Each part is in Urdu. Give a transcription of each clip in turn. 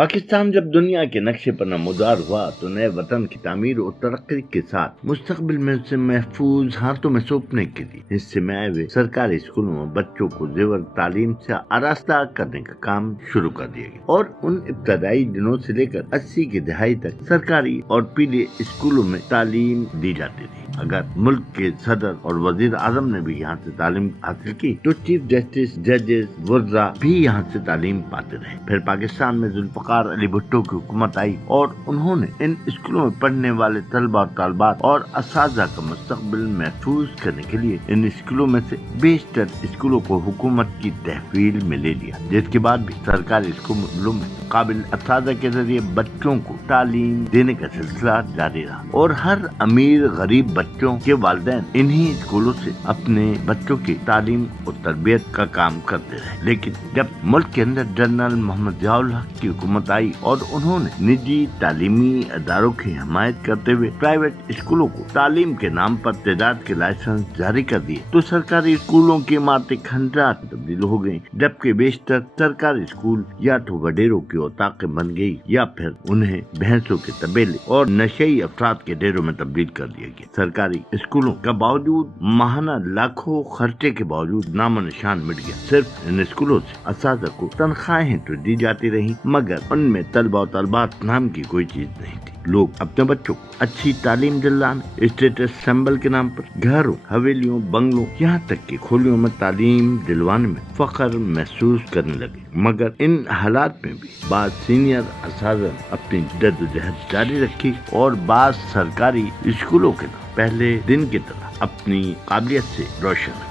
پاکستان جب دنیا کے نقشے پر نمودار ہوا تو نئے وطن کی تعمیر اور ترقی کے ساتھ مستقبل میں اسے محفوظ ہاتھوں میں سونپنے کے لیے حصے میں آئے ہوئے سرکاری اسکولوں میں بچوں کو زیور تعلیم سے آراستہ کرنے کا کام شروع کر دیا گیا اور ان ابتدائی دنوں سے لے کر 80 کی دہائی تک سرکاری اور پیلے اسکولوں میں تعلیم دی جاتی تھی۔ اگر ملک کے صدر اور وزیر اعظم نے بھی یہاں سے تعلیم حاصل کی تو چیف جسٹس، ججز، وزراء بھی یہاں سے تعلیم پاتے رہے۔ پھر پاکستان میں ذوالفقار علی بھٹو کی حکومت آئی اور انہوں نے ان اسکولوں میں پڑھنے والے طلبہ اور طالبات اور اساتذہ کا مستقبل محفوظ کرنے کے لیے ان اسکولوں میں سے بیشتر اسکولوں کو حکومت کی تحویل میں لے لیا، جس کے بعد بھی سرکاری اسکولوں میں قابل اساتذہ کے ذریعے بچوں کو تعلیم دینے کا سلسلہ جاری رہا اور ہر امیر غریب بچوں کے والدین انہی اسکولوں سے اپنے بچوں کی تعلیم اور تربیت کا کام کرتے رہے۔ لیکن جب ملک کے اندر جنرل محمد ضیاء الحق کی حکومت آئی اور انہوں نے نجی تعلیمی اداروں کی حمایت کرتے ہوئے پرائیویٹ اسکولوں کو تعلیم کے نام پر تعداد کے لائسنس جاری کر دیے تو سرکاری اسکولوں کی عمارتیں کھنڈرات تبدیل ہو گئیں، جبکہ بیشتر سرکاری اسکول یا تو وڈیروں کی اوطاقیں بن گئی یا پھر انہیں بھینسوں کے طبیلے اور نشئی افراد کے ڈیروں میں تبدیل کر دیا گیا۔ سرکاری اسکولوں کا باوجود ماہانہ لاکھوں خرچے کے باوجود نام و نشان مٹ گیا۔ صرف ان اسکولوں سے اساتذہ کو تنخواہیں تو دی جاتی رہی مگر ان میں طلبہ و طالبات نام کی کوئی چیز نہیں تھی۔ لوگ اپنے بچوں کو اچھی تعلیم دلانے، اسٹیٹس سمبل کے نام پر گھروں، حویلیوں، بنگلوں، یہاں تک کہ کھولیوں میں تعلیم دلوانے میں فخر محسوس کرنے لگے۔ مگر ان حالات میں بھی بعض سینئر اساتذہ اپنی جد و جہد جاری رکھی اور بعض سرکاری اسکولوں کے نام پہلے دن کی طرح اپنی قابلیت سے روشن رکھے۔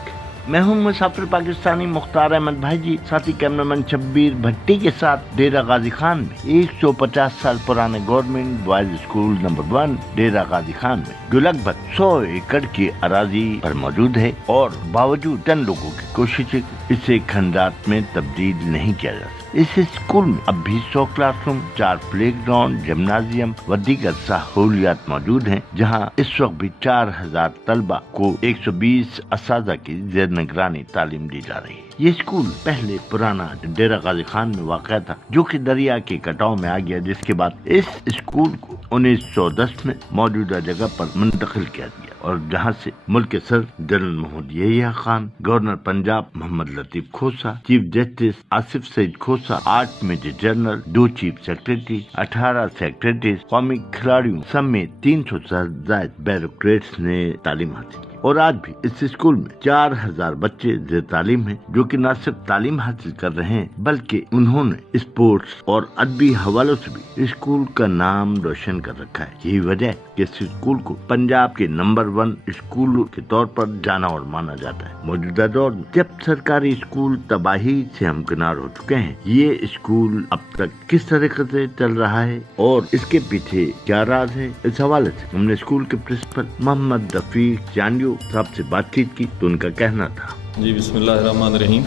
میں ہوں مسافر پاکستانی مختار احمد بھائی جی، ساتھی کیمرامین شبیر بھٹی کے ساتھ ڈیرہ غازی خان میں 150 سال پرانے government boys school number 1 Dera Ghazi Khan میں جو لگ بھگ 100 ایکڑ کی اراضی پر موجود ہے اور باوجود چند لوگوں کی کوششیں اسے کھنڈرات میں تبدیل نہیں کیا جا سکتا۔ اس اسکول میں اب بھی 100 class room, 4 play ground, gymnasium و دیگر سہولیات موجود ہیں، جہاں اس وقت بھی 4000 طلبہ کو 120 اساتذہ کی زیر نگرانی تعلیم دی جا رہی ہے۔ یہ اسکول پہلے پرانا ڈیرہ غازی خان میں واقع تھا جو کہ دریا کے کٹاؤ میں آ گیا، جس کے بعد اس اسکول کو 1910 میں موجودہ جگہ پر منتقل کیا گیا اور جہاں سے ملک کے صدر general Muhammad Yahya Khan, governor Punjab Muhammad Latif Khosa, chief justice Asif Saeed Khosa, 8 major general, 2 chief secretary, 18 secretaries, قومی کھلاڑیوں سمیت 300 سے زائد بیوروکریٹس نے تعلیم حاصل کی اور آج بھی اس اسکول میں 4000 بچے زیر تعلیم ہیں جو کہ نہ صرف تعلیم حاصل کر رہے ہیں بلکہ انہوں نے اسپورٹس اور ادبی حوالوں سے بھی اسکول کا نام روشن کر رکھا ہے۔ یہی وجہ ہے کہ اس اسکول کو پنجاب کے نمبر 1 اسکول کے طور پر جانا اور مانا جاتا ہے۔ موجودہ دور میں جب سرکاری اسکول تباہی سے ہمکنار ہو چکے ہیں، یہ اسکول اب تک کس طریقے سے چل رہا ہے اور اس کے پیچھے کیا راز ہے، اس حوالے سے ہم نے اسکول کے پرنسپل محمد رفیق چاندیو صاحب سے بات چیت کی تو ان کا کہنا تھا۔ جی بسم اللہ الرحمن الرحیم۔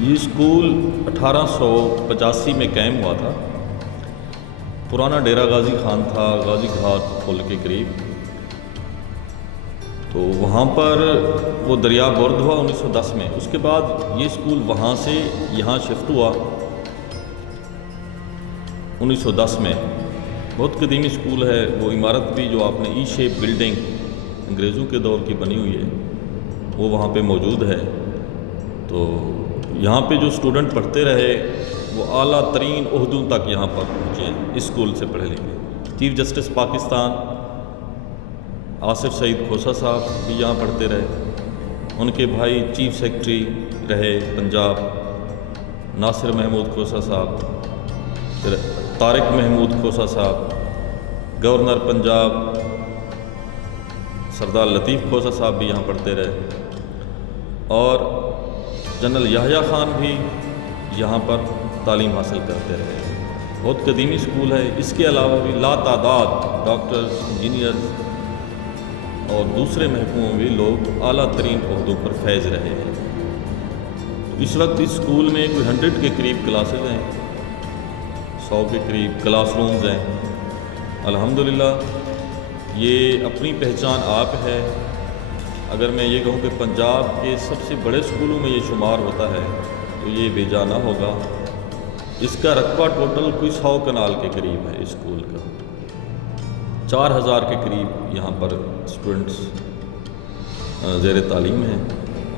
یہ اسکول 1885 میں قائم ہوا تھا۔ پرانا ڈیرہ غازی خان تھا، غازی گھاٹ پل کے قریب، تو وہاں پر وہ دریا برد ہوا 1910 میں۔ اس کے بعد یہ اسکول وہاں سے یہاں شفٹ ہوا 1910 میں۔ بہت قدیمی اسکول ہے، وہ عمارت بھی جو آپ نے ای شیپ بلڈنگ انگریزوں کے دور کی بنی ہوئی ہے وہ وہاں پہ موجود ہے۔ تو یہاں پہ جو اسٹوڈنٹ پڑھتے رہے وہ اعلیٰ ترین عہدوں تک یہاں پر پہنچے ہیں، اس اسکول سے پڑھے لکھے۔ چیف جسٹس پاکستان آصف سعید کھوسہ صاحب بھی یہاں پڑھتے رہے، ان کے بھائی چیف سیکرٹری رہے پنجاب ناصر محمود کھوسہ صاحب، پھر طارق محمود کھوسہ صاحب، گورنر پنجاب سردار لطیف کھوسہ صاحب بھی یہاں پڑھتے رہے اور جنرل یحییٰ خان بھی یہاں پر تعلیم حاصل کرتے رہے۔ بہت قدیمی اسکول ہے۔ اس کے علاوہ بھی لا تعداد ڈاکٹرز، انجینئرز اور دوسرے محکموں میں بھی لوگ اعلیٰ ترین عہدوں پر فیض رہے ہیں۔ اس وقت اس اسکول میں کوئی 100 کے قریب کلاسز ہیں، 100 کے قریب کلاس رومز ہیں۔ الحمدللہ یہ اپنی پہچان آپ ہے۔ اگر میں یہ کہوں کہ پنجاب کے سب سے بڑے اسکولوں میں یہ شمار ہوتا ہے تو یہ بے جا نہ ہوگا۔ اس کا رقبہ ٹوٹل کوئی 100 کنال کے قریب ہے اسکول کا. 4000 کے قریب یہاں پر اسٹوڈنٹس زیر تعلیم ہیں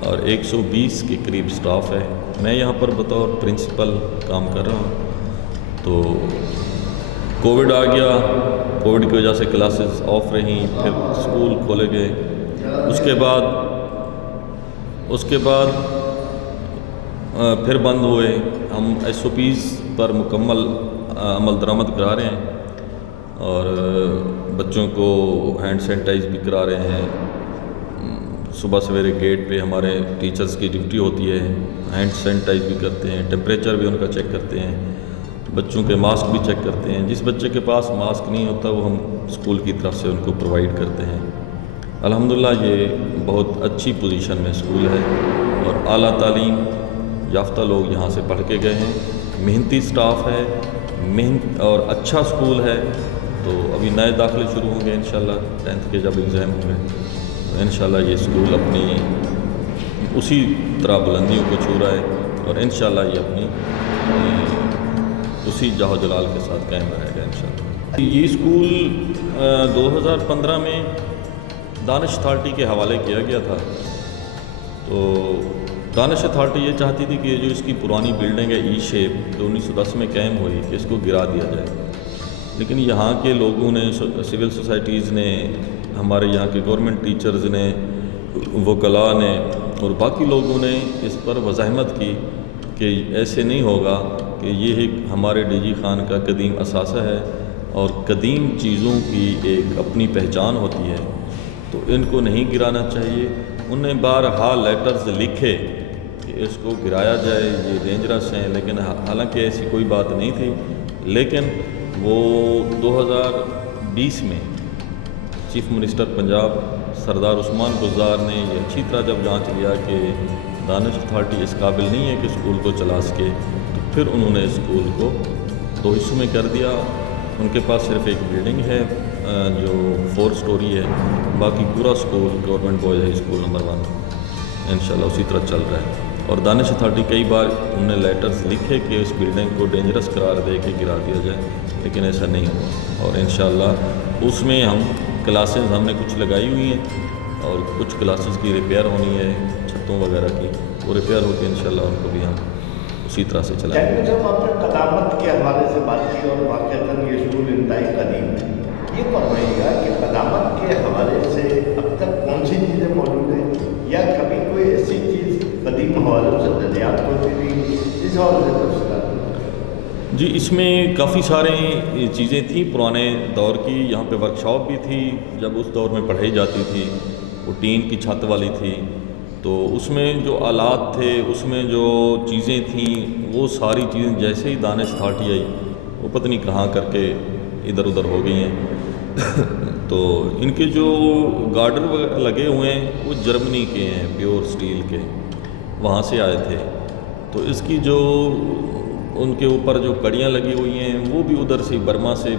اور 120 کے قریب سٹاف ہے. میں یہاں پر بطور پرنسپل کام کر رہا ہوں. تو کووڈ آ گیا، کووڈ کی وجہ سے کلاسز آف رہیں، پھر اسکول کھولے گئے. اس کے بعد پھر بند ہوئے. ہم SOPs پر مکمل عمل درآمد کرا رہے ہیں اور بچوں کو ہینڈ سینیٹائز بھی کرا رہے ہیں. صبح سویرے گیٹ پہ ہمارے ٹیچرز کی ڈیوٹی ہوتی ہے، ہینڈ سینیٹائز بھی کرتے ہیں، ٹیمپریچر بھی ان کا چیک کرتے ہیں، بچوں کے ماسک بھی چیک کرتے ہیں. جس بچے کے پاس ماسک نہیں ہوتا وہ ہم اسکول کی طرف سے ان کو پرووائڈ کرتے ہیں. الحمدللہ یہ بہت اچھی پوزیشن میں اسکول ہے اور اعلیٰ تعلیم یافتہ لوگ یہاں سے پڑھ کے گئے ہیں. محنتی سٹاف ہے، محنت اور اچھا اسکول ہے. تو ابھی نئے داخلے شروع ہوں گے انشاءاللہ 10th کے جب ایگزام ہوں گے تو انشاءاللہ یہ اسکول اپنی اسی طرح بلندیوں کو چھو رہا ہے اور انشاءاللہ یہ اپنی اسی جاہ و جلال کے ساتھ قائم رہے گا انشاءاللہ. یہ اسکول 2015 میں دانش اتھارٹی کے حوالے کیا گیا تھا. تو دانش اتھارٹی یہ چاہتی تھی کہ جو اس کی پرانی بلڈنگ ہے ای شیپ جو 1910 میں قائم ہوئی کہ اس کو گرا دیا جائے. لیکن یہاں کے لوگوں نے، سول سوسائٹیز نے، ہمارے یہاں کے گورنمنٹ ٹیچرز نے، وکلاء نے اور باقی لوگوں نے اس پر مزاحمت کی کہ ایسے نہیں ہوگا، کہ یہ ایک ہمارے ڈی جی خان کا قدیم اثاثہ ہے اور قدیم چیزوں کی ایک اپنی پہچان ہوتی ہے تو ان کو نہیں گرانا چاہیے. انہوں نے بارہا لیٹرز لکھے کہ اس کو گرایا جائے، یہ ڈینجرس ہیں، لیکن حالانکہ ایسی کوئی بات نہیں تھی. لیکن وہ 2020 میں چیف منسٹر پنجاب سردار عثمان گزار نے یہ اچھی طرح جب جانچ لیا کہ دانش اتھارٹی اس قابل نہیں ہے کہ اسکول کو چلا سکے تو پھر انہوں نے اسکول کو 2 حصوں میں کر دیا. ان کے پاس صرف ایک بلڈنگ ہے جو 4 سٹوری ہے، باقی پورا school government boys high school number 1 انشاءاللہ اسی طرح چل رہا ہے. اور دانش اتھارٹی کئی بار انہوں نے لیٹرز لکھے کہ اس بلڈنگ کو ڈینجرس قرار دے کے گرا دیا جائے، لیکن ایسا نہیں ہوا. اور انشاءاللہ اس میں ہم کلاسز ہم نے کچھ لگائی ہوئی ہیں اور کچھ کلاسز کی ریپیئر ہونی ہے، چھتوں وغیرہ کی، وہ ریپیئر ہو کے انشاءاللہ ان کو بھی ہم اسی طرح سے چلائیں گے. جب آپ نے قدامت کے حوالے سے بات کی اور واقعتاً یہ اسکول انتہائی قدیم ہے، یہ فرمائیے گا کہ قدامت کے حوالے سے اب تک کون سی چیزیں موجود ہیں یا کبھی کوئی ایسی چیز قدیم حوالوں سے دریافت ہوتی تھی، اس حوالے سے تفصیلات؟ جی اس میں کافی سارے چیزیں تھیں پرانے دور کی. یہاں پہ ورک شاپ بھی تھی جب اس دور میں پڑھائی جاتی تھی، وہ ٹین کی چھت والی تھی. تو اس میں جو آلات تھے، اس میں جو چیزیں تھیں، وہ ساری چیزیں جیسے ہی دانش اتھارٹی آئی وہ پتہ نہیں کہاں کر کے ادھر ادھر ہو گئی ہیں. تو ان کے جو گارڈر وغیرہ لگے ہوئے ہیں وہ جرمنی کے ہیں، پیور سٹیل کے، وہاں سے آئے تھے. تو اس کی جو ان کے اوپر جو کڑیاں لگی ہوئی ہیں وہ بھی ادھر سے برما سے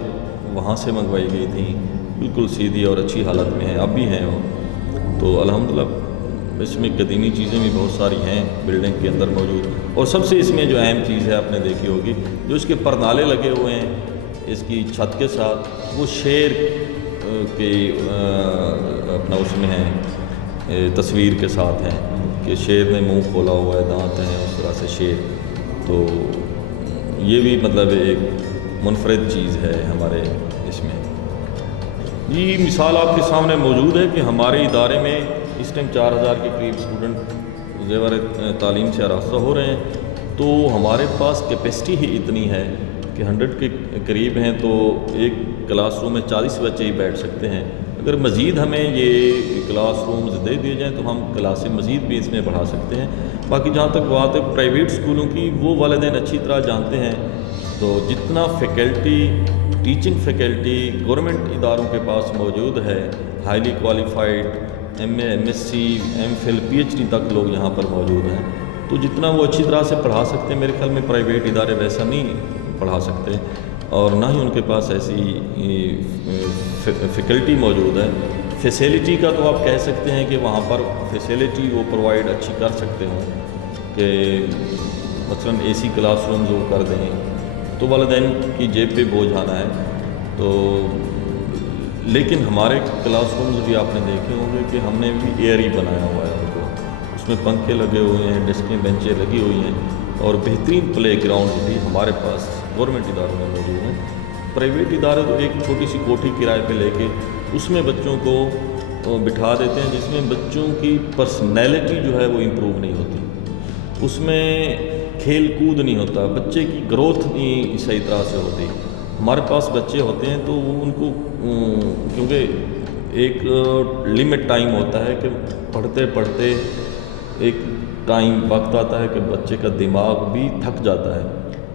وہاں سے منگوائی گئی تھیں، بالکل سیدھی اور اچھی حالت میں ہیں، اب بھی ہیں وہ. تو الحمدللہ اس میں قدیمی چیزیں بھی بہت ساری ہیں بلڈنگ کے اندر موجود. اور سب سے اس میں جو اہم چیز ہے آپ نے دیکھی ہوگی، جو اس کے پردالے لگے ہوئے ہیں اس کی چھت کے ساتھ، وہ شیر کے اپنا اس میں ہیں، تصویر کے ساتھ ہیں کہ شیر نے منہ کھولا ہوا ہے، دانت ہیں، اس طرح سے شیر. تو یہ بھی مطلب ایک منفرد چیز ہے ہمارے اس میں. یہ مثال آپ کے سامنے موجود ہے کہ ہمارے ادارے میں اس ٹائم 4000 کے قریب اسٹوڈنٹ زیور تعلیم سے آراستہ ہو رہے ہیں. تو ہمارے پاس کیپیسٹی ہی اتنی ہے کہ 100 کے قریب ہیں، تو ایک کلاس روم میں 40 بچے ہی بیٹھ سکتے ہیں. اگر مزید ہمیں یہ کلاس رومز دے دیے جائیں تو ہم کلاسیں مزید بھی اس میں بڑھا سکتے ہیں. باقی جہاں تک بات ہے پرائیویٹ اسکولوں کی، وہ والدین اچھی طرح جانتے ہیں. تو جتنا فیکلٹی، ٹیچنگ فیکلٹی گورنمنٹ اداروں کے پاس موجود ہے، highly qualified M A, M S C, M Phil, P H D تک لوگ یہاں پر موجود ہیں. تو جتنا وہ اچھی طرح سے پڑھا سکتے ہیں، میرے خیال میں پرائیویٹ ادارے ویسا نہیں پڑھا سکتے، اور نہ ہی ان کے پاس ایسی فیکلٹی موجود ہے. فیسیلٹی کا تو آپ کہہ سکتے ہیں کہ وہاں پر فیسیلٹی وہ پرووائڈ اچھی کر سکتے ہوں، کہ مثلاً اے سی کلاس رومز وہ کر دیں، تو والدین کی جیب پہ بوجھ آنا ہے. تو لیکن ہمارے کلاس رومز بھی آپ نے دیکھے ہوں گے کہ ہم نے بھی ایئر ہی بنایا ہوا ہے ان کو. اس میں پنکھے لگے ہوئے ہیں, ڈسکیں بینچیں لگی ہوئی ہیں, اور بہترین پلے گراؤنڈ بھی ہمارے پاس گورنمنٹ اداروں میں موجود ہیں. پرائیویٹ ادارے تو ایک چھوٹی سی کوٹھی کرائے پہ لے کے اس میں بچوں کو بٹھا دیتے ہیں, جس میں بچوں کی پرسنالٹی جو ہے وہ امپروو نہیں ہوتی, اس میں کھیل کود نہیں ہوتا, بچے کی گروتھ نہیں صحیح طرح سے ہوتی. ہمارے پاس بچے ہوتے ہیں تو وہ ان کو کیونکہ ایک لمٹ ٹائم ہوتا ہے کہ پڑھتے پڑھتے ایک ٹائم وقت آتا ہے کہ بچے کا دماغ بھی تھک جاتا ہے,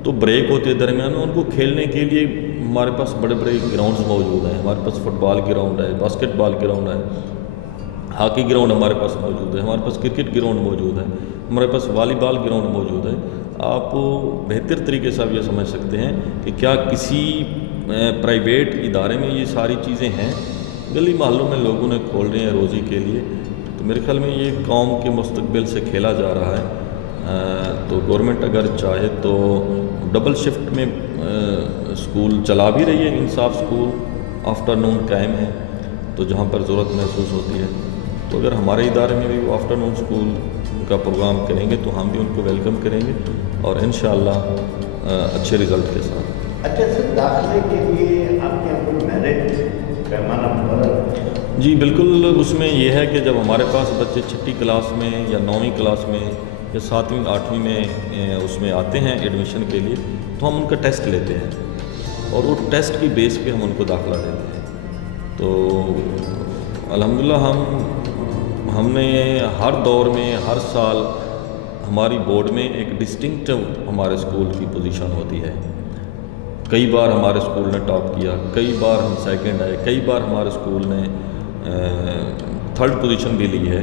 تو بریک ہوتے درمیان میں ان کو کھیلنے کے لیے ہمارے پاس بڑے بڑے گراؤنڈز موجود ہیں. ہمارے پاس فٹ بال گراؤنڈ ہے, باسکٹ بال گراؤنڈ ہے, ہاکی گراؤنڈ ہمارے پاس موجود ہے, ہمارے پاس کرکٹ گراؤنڈ موجود ہے, ہمارے پاس والی بال گراؤنڈ موجود ہے. آپ بہتر طریقے سے آپ یہ سمجھ سکتے ہیں کہ کیا کسی پرائیویٹ ادارے میں یہ ساری چیزیں ہیں. گلی محلوں میں لوگوں نے کھول رہے ہیں روزی کے لیے, تو میرے خیال میں یہ قوم کے مستقبل سے کھیلا جا رہا ہے. تو گورنمنٹ اگر چاہے تو ڈبل شفٹ میں اسکول چلا بھی رہی ہے. انصاف اسکول آفٹر نون قائم ہے, تو جہاں پر ضرورت محسوس ہوتی ہے, تو اگر ہمارے ادارے میں بھی وہ آفٹر نون اسکول کا پروگرام کریں گے تو ہم بھی ان کو ویلکم کریں گے, اور انشاءاللہ اچھے رزلٹ کے ساتھ. اچھا سر, داخلے کے لیے آپ کے یہاں کوئی میرٹ پیمانہ مقرر؟ جی بالکل. اس میں یہ ہے کہ جب ہمارے پاس بچے 6ٹھی کلاس میں یا 9ویں کلاس میں یا 7ویں 8ویں میں اس میں آتے ہیں ایڈمیشن کے لیے, تو ہم ان کا ٹیسٹ لیتے ہیں, اور وہ ٹیسٹ کی بیس پہ ہم ان کو داخلہ دیتے ہیں. تو الحمدللہ ہم نے ہر دور میں ہر سال ہماری بورڈ میں ایک ڈسٹنکٹو ہمارے اسکول کی پوزیشن ہوتی ہے. کئی بار ہمارے اسکول نے ٹاپ کیا, کئی بار ہم سیکنڈ آئے, کئی بار ہمارے اسکول نے 3rd پوزیشن بھی لی ہے.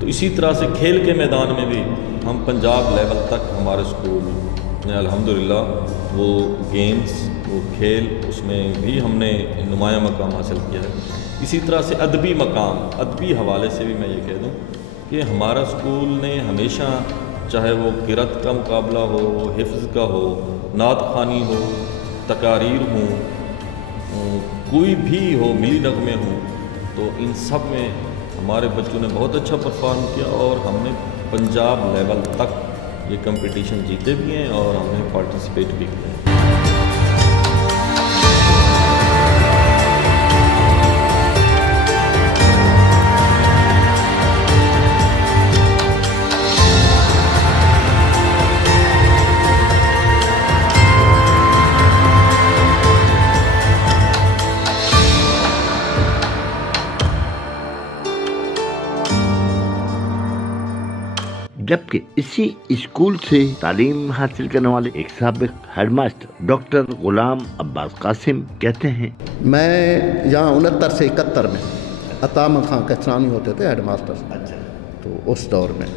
تو اسی طرح سے کھیل کے میدان میں بھی ہم پنجاب لیول تک ہمارے اسکول نے الحمدللہ وہ گیمز, وہ کھیل, اس میں بھی ہم نے نمایاں مقام حاصل کیا ہے. اسی طرح سے ادبی مقام, ادبی حوالے سے بھی میں یہ کہہ دوں کہ ہمارا اسکول نے ہمیشہ, چاہے وہ قرأت کا مقابلہ ہو, حفظ کا ہو, نعت خوانی ہو, تقاریر ہوں, کوئی بھی ہو, ملی نغمے ہوں, تو ان سب میں ہمارے بچوں نے بہت اچھا پرفارم کیا, اور ہم نے پنجاب لیول تک یہ کمپٹیشن جیتے بھی ہیں اور ہم نے پارٹیسپیٹ بھی کیا ہے. جبکہ اسی اسکول سے تعلیم حاصل کرنے والے ایک سابق head master doctor Ghulam Abbas Qasim کہتے ہیں, میں یہاں 69 سے 71 میں عطا خان کچرانی ہوتے تھے ہیڈ ماسٹر. تو اس دور میں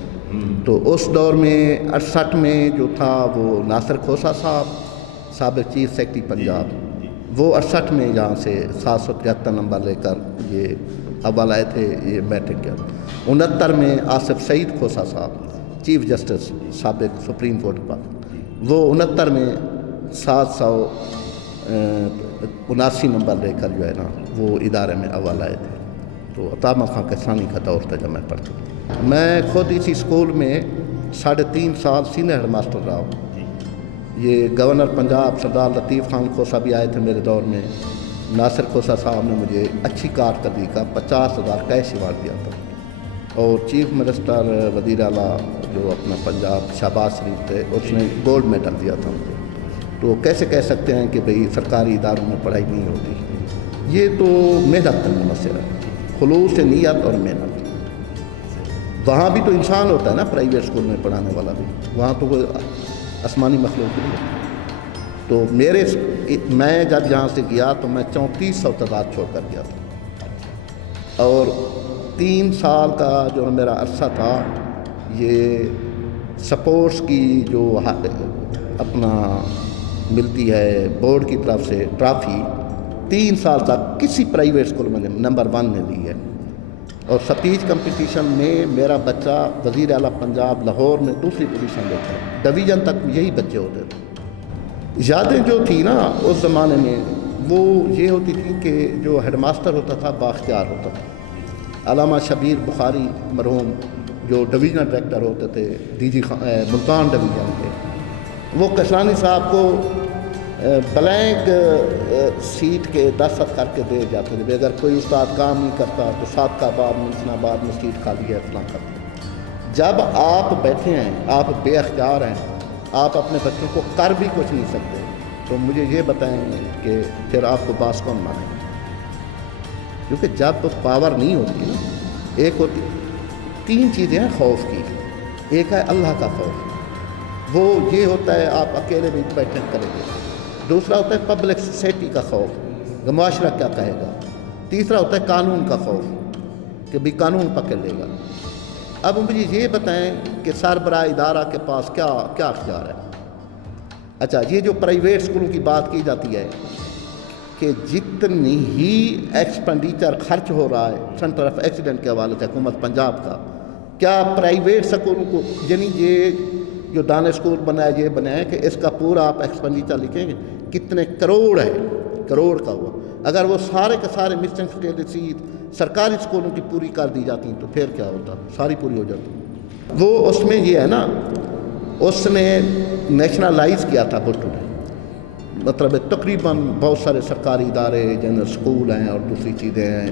اس دور میں 68 میں جو تھا وہ ناصر کھوسا صاحب سابق چیف سیکرٹری پنجاب, وہ 68 میں یہاں سے 773 نمبر لے کر یہ اول آئے تھے, یہ میٹرک کیا. 69 میں آصف سعید کھوسا صاحب چیف جسٹس سابق سپریم کورٹ پر, وہ 69 میں 779 نمبر لے کر جو ہے نا وہ ادارے میں اول آئے تھے. تو عطا خان کسانی کا دور تھا جب میں پڑھتا تھا. میں خود اسی اسکول میں 3.5 سال سینئر ہیڈ ماسٹر رہا ہوں. یہ گورنر پنجاب سردار لطیف خان کھوسا بھی آئے تھے میرے دور میں. ناصر کھوسا صاحب نے مجھے اچھی کارکردگی کا 50,000 کیش ایوارڈ دیا تھا, اور چیف منسٹر وزیر اعلیٰ جو اپنا پنجاب شہباز شریف تھے, اس نے گولڈ میڈل دیا تھا مجھے. تو کیسے کہہ سکتے ہیں کہ بھئی سرکاری اداروں میں پڑھائی نہیں ہوتی؟ یہ تو محنت کا مسئلہ ہے, خلوص نیت اور محنت. وہاں بھی تو انسان ہوتا ہے نا, پرائیویٹ اسکول میں پڑھانے والا بھی, وہاں تو کوئی آسمانی مخلوق نہیں ہے. تو میں جب یہاں سے گیا تو میں 3400 تعداد چھوڑ کر گیا تھا, اور 3 سال کا جو میرا عرصہ تھا یہ سپورٹس کی جو اپنا ملتی ہے بورڈ کی طرف سے ٹرافی 3 سال تک کسی پرائیویٹ اسکول میں نمبر 1 نے لی ہے. اور سپیچ کمپٹیشن میں میرا بچہ وزیر اعلیٰ پنجاب لاہور میں 2ری پوزیشن لیتا ہے. ڈویژن تک یہی بچے ہوتے تھے. یادیں جو تھی نا اس زمانے میں وہ یہ ہوتی تھی کہ جو ہیڈ ماسٹر ہوتا تھا بااختیار ہوتا تھا. علامہ شبیر بخاری مرحوم جو ڈویژنل ڈائریکٹر ہوتے تھے ڈی جی ملتان ڈویژن کے, وہ کشانی صاحب کو بلینک سیٹ کے دستخط کر کے دے جاتے تھے. اگر کوئی استاد کام نہیں کرتا تو سابقہ آباد میں اسلام آباد میں سیٹ خالی ہے فلاں کرتے. جب آپ بیٹھے ہیں, آپ بے اختیار ہیں, آپ اپنے بچوں کو کر بھی کچھ نہیں سکتے, تو مجھے یہ بتائیں کہ پھر آپ کو باس کون مانے. کیونکہ جب پاور نہیں ہوتی نا, ایک ہوتی 3 چیزیں ہیں خوف کی. ایک ہے اللہ کا خوف, وہ یہ ہوتا ہے آپ اکیلے بھی بیٹھے کریں گے. دوسرا ہوتا ہے پبلک سوسائٹی کا خوف, معاشرہ کیا کہے گا. تیسرا ہوتا ہے قانون کا خوف کہ بھی قانون پکڑ لے گا. اب مجھے یہ بتائیں کہ سربراہ ادارہ کے پاس کیا اختیار ہے. اچھا, یہ جو پرائیویٹ اسکولوں کی بات کی جاتی ہے کہ جتنی ہی ایکسپینڈیچر خرچ ہو رہا ہے سینٹر آف ایکسیڈنٹ کے حوالے سے حکومت پنجاب کا, کیا پرائیویٹ اسکولوں کو, یعنی یہ جو دانش اسکول بنایا یہ بنایا کہ اس کا پورا آپ ایکسپینڈیچر لکھیں گے کتنے کروڑ ہے, کروڑ کا ہوا. اگر وہ سارے کے سارے مسنگ اسٹیٹس سرکاری اسکولوں کی پوری کر دی جاتی تو پھر کیا ہوتا, ساری پوری ہو جاتی. وہ اس میں یہ ہے نا, اس نے نیشنلائز کیا تھا بھٹو نے, مطلب تقریباً بہت سارے سرکاری ادارے جنرل اسکول ہیں اور دوسری چیزیں ہیں.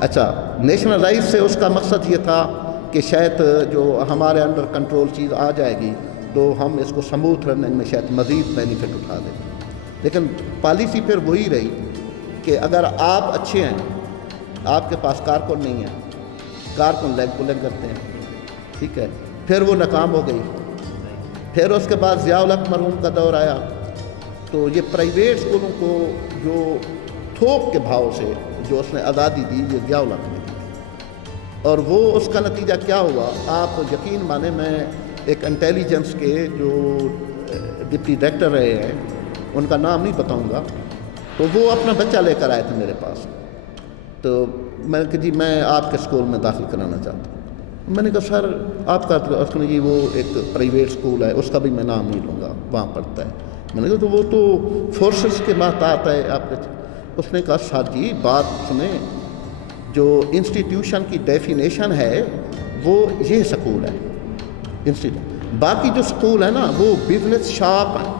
اچھا, نیشنلائز سے اس کا مقصد یہ تھا کہ شاید جو ہمارے انڈر کنٹرول چیز آ جائے گی تو ہم اس کو سموتھ رننگ میں شاید مزید بینیفٹ اٹھا دیں. لیکن پالیسی پھر وہی رہی کہ اگر آپ اچھے ہیں, آپ کے پاس کارکن نہیں ہے, کارکن لیگ پولنگ کرتے ہیں, ٹھیک ہے, پھر وہ ناکام ہو گئی. پھر اس کے بعد ضیاء الحق مرحوم کا دور آیا, تو یہ پرائیویٹ اسکولوں کو جو تھوک کے بھاؤ سے جو اس نے آزادی دی یہ ضیاء الحق نے دی. اور وہ اس کا نتیجہ کیا ہوا آپ یقین مانیں. میں ایک انٹیلیجنس کے جو ڈپٹی ڈائریکٹر رہے ہیں ان کا نام نہیں بتاؤں گا, تو وہ اپنا بچہ لے کر آئے تھے میرے پاس. تو میں کہ جی میں آپ کے اسکول میں داخل کرانا چاہتا ہوں. میں نے کہا سر آپ کا, اس نے جی وہ ایک پرائیویٹ اسکول ہے اس کا بھی میں نام نہیں لوں گا, وہاں پڑھتا ہے. میں نے کہا تو وہ تو فورسز کے بات آتا ہے آپ کے. اس نے کہا سر جی بات سنیں, جو انسٹیٹیوشن کی ڈیفینیشن ہے وہ یہ اسکول ہے انسٹیٹیوٹ, باقی جو اسکول ہے نا وہ بزنس شاپ ہیں.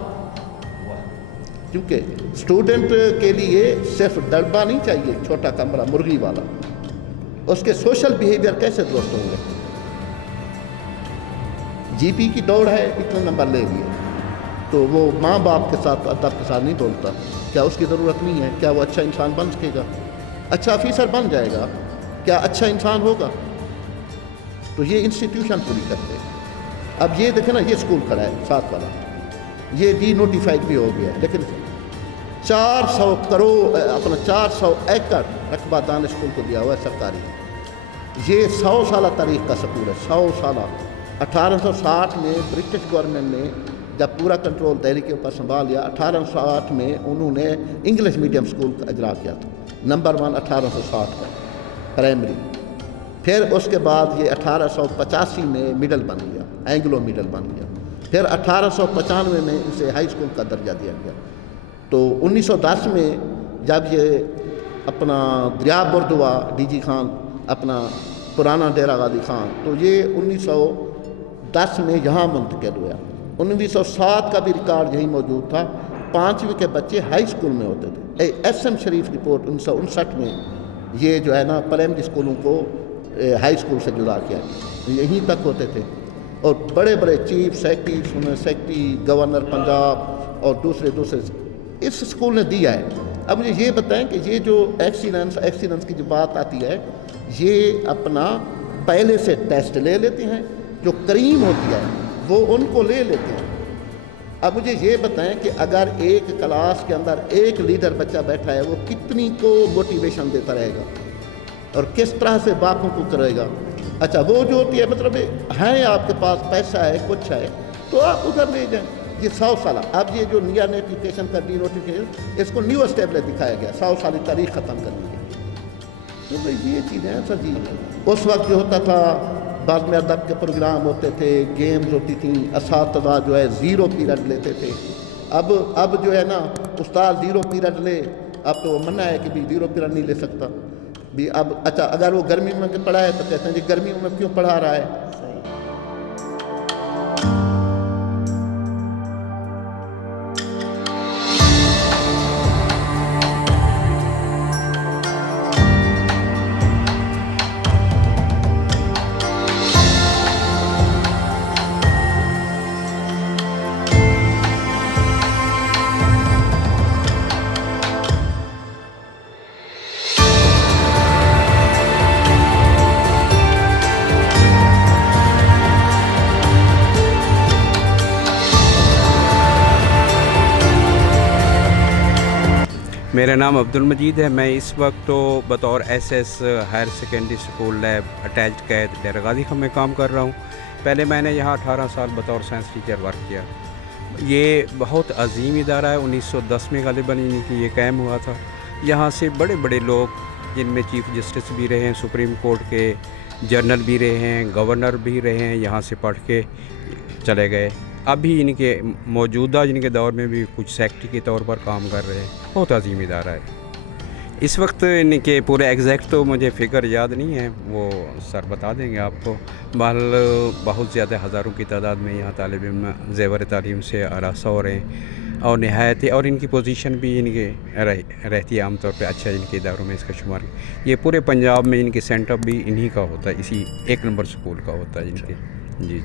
کیونکہ اسٹوڈنٹ کے لیے صرف ڈربا نہیں چاہیے, چھوٹا کمرہ مرغی والا, اس کے سوشل بیہیویئر کیسے درست ہوں گے. جی پی کی دوڑ ہے, اتنے نمبر لے لیے, تو وہ ماں باپ کے ساتھ ادب کے ساتھ نہیں بولتا. کیا اس کی ضرورت نہیں ہے؟ کیا وہ اچھا انسان بن سکے گا؟ اچھا آفیسر بن جائے گا, کیا اچھا انسان ہوگا؟ تو یہ انسٹیٹیوشن پوری کرتے. اب یہ دیکھیں نا, یہ اسکول کھڑا ہے 7 والا, یہ ڈی نوٹیفائڈ بھی ہو گیا ہے, لیکن 400 کروڑ اپنا 400 ایکڑ رقبہ دانش اسکول کو دیا ہوا ہے سرکاری. یہ 100 سالہ تاریخ کا اسکول ہے, 100 سالہ. 1860 میں برٹش گورنمنٹ نے جب پورا کنٹرول دہلی کے اوپر سنبھال لیا, 1860 میں انہوں نے انگلش میڈیم اسکول کا اجرا کیا تھا, نمبر 1 1860 کا پرائمری. پھر اس کے بعد یہ 1885 میں مڈل بن گیا, اینگلو مڈل بن گیا. پھر 1895 میں اسے ہائی اسکول کا درجہ دیا گیا. تو 1910 میں جب یہ اپنا دریا بردوا ڈی جی خان اپنا پرانا ڈیرہ غازی خان, تو یہ 1910 میں یہاں منتقل ہوا. 1907 کا بھی ریکارڈ یہی موجود تھا, 5ویں کے بچے ہائی اسکول میں ہوتے تھے. ایس ایم شریف رپورٹ 1959 میں یہ جو ہے نا پرائمری اسکولوں کو ہائی اسکول سے جدا کیا, یہیں تک ہوتے تھے. اور بڑے بڑے چیف سیکرٹری گورنر پنجاب اور دوسرے اس اسکول نے دیا ہے. اب مجھے یہ بتائیں کہ یہ جو ایکسیلنس کی جو بات آتی ہے, یہ اپنا پہلے سے ٹیسٹ لے لیتے ہیں, جو کریم ہوتی ہے وہ ان کو لے لیتے ہیں. اب مجھے یہ بتائیں کہ اگر ایک کلاس کے اندر ایک لیڈر بچہ بیٹھا ہے, وہ کتنی کو موٹیویشن دیتا رہے گا اور کس طرح سے باقوں کو کرے گا. اچھا وہ جو ہوتی ہے مطلب ہے آپ کے پاس پیسہ ہے کچھ ہے تو آپ ادھر لے جائیں. یہ 100 سالہ, اب یہ جو نیا نوٹیفکیشن کا ڈی نوٹیفکیشن اس کو نیو اسٹیبلش دکھایا گیا, 100 سالی تاریخ ختم کرنی ہے. تو بھائی یہ چیزیں ہیں سر جی. اس وقت جو ہوتا تھا بعد میں ادب کے پروگرام ہوتے تھے, گیمز ہوتی تھیں, اساتذہ جو ہے 0 پیریڈ لیتے تھے. اب جو ہے نا استاد 0 پیریڈ لے، اب تو منع ہے کہ بھی 0 پیریڈ نہیں لے سکتا بھی. اب اچھا اگر وہ گرمی میں پڑھائے تو کہتے ہیں جی گرمیوں میں کیوں پڑھا رہا ہے. میرا نام عبدالمجید ہے. میں اس وقت تو بطور ایس higher secondary school lab attached قید ڈیرہ غازی خان میں کام کر رہا ہوں. پہلے میں نے یہاں 18 سال بطور سائنس ٹیچر ورک کیا. یہ بہت عظیم ادارہ ہے. 1910 میں غالباً یہ قائم ہوا تھا. یہاں سے بڑے بڑے لوگ جن میں چیف جسٹس بھی رہے ہیں، سپریم کورٹ کے جنرل بھی رہے ہیں، گورنر بھی رہے ہیں، یہاں سے پڑھ کے چلے گئے. ابھی ان کے موجودہ ان کے دور میں بھی کچھ سیکٹری کے طور پر کام کر رہے ہیں. بہت عظیم ادارہ ہے. اس وقت ان کے پورے ایگزیکٹ تو مجھے فگر یاد نہیں ہے، وہ سر بتا دیں گے آپ کو. بہرحال بہت زیادہ ہزاروں کی تعداد میں یہاں طالب علم زیور تعلیم سے آراستہ ہو رہے ہیں اور نہایت اور ان کی پوزیشن بھی ان کے رہتی ہے عام طور پہ. اچھا ان کے اداروں میں اس کا شمار. یہ پورے پنجاب میں ان کے سینٹ اپ بھی انہی کا ہوتا ہے، اسی 1 نمبر سکول کا ہوتا ہے ان کے. جی.